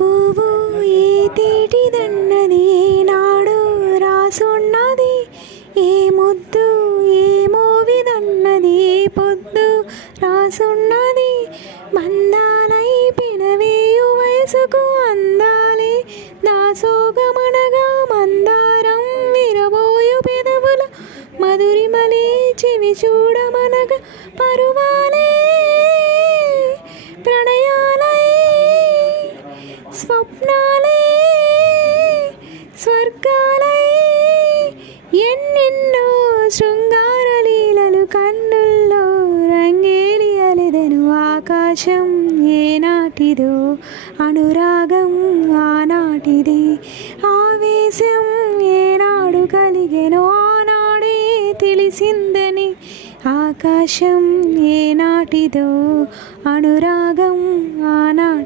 పువ్వు ఏ తేటిదన్నది నాడు రాసున్నది. ఏ ముద్దు ఏ మోవిదన్నది పొద్దు రాసున్నది. మందాలై పినవేయు వయసుకు అందాలే. దాసోగమనగా మందారం విరబోయు పెదవుల. మధురిమలే చెవి చూడమనగా పరువాలే స్వప్నాలే స్వర్గాలై ఎన్నెన్నో శృంగార లీలలు కన్నుల్లో రంగేలి అలెదను ఆకాశం ఏనాటిదో అనురాగం ఆనాటిది ఆవేశం ఏనాడు కలిగెనో ఆనాడే తెలిసిందని ఆకాశం ఏనాటిదో అనురాగం ఆనాటి